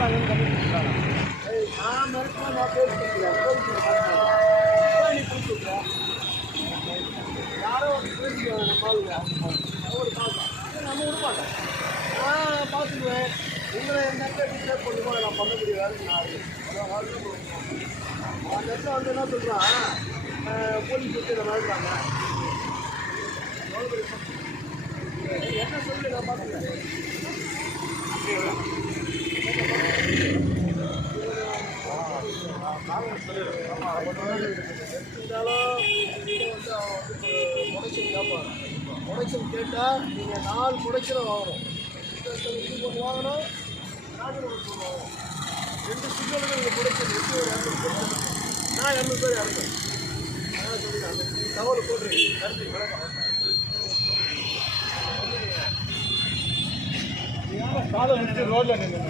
நான் மிரட்டினா நான் பேசிக்கிறேன் நீ பிடிச்சிருக்கேன் யாரோ ஒரு பேசிக்கிறேன் ஒரு காசு நம்ம விடமாட்டேன் நான் பார்த்துக்குவேன் உங்களை என் நெட்டில் டிஸ்டர்ப் பண்ணுமோ நான் பண்ண முடியும் வேலைக்கு நான் அந்த நெட்டில் வந்து என்ன சொல்கிறான் போலீஸ் வச்சு இதை மிரட்டுறாங்க என்ன சொல்லி நான் பார்த்துக்கிறேன் முடைச்சல் கேட்டால் நீங்கள் 4 முடைச்சல் வாங்கணும் ஒன்று வாங்கணும் 4 வாங்கணும் 2 சிக்னல்கள் நீங்கள் முடைச்சல் எப்படி ஒரு 200 பேர் நான் 200 பேர் இறந்தேன் அதான் சொல்லிடுறேன் தகவல் போடுறேன் நன்றி வணக்கம் காலை முடிச்சு ரோட்ல நின்று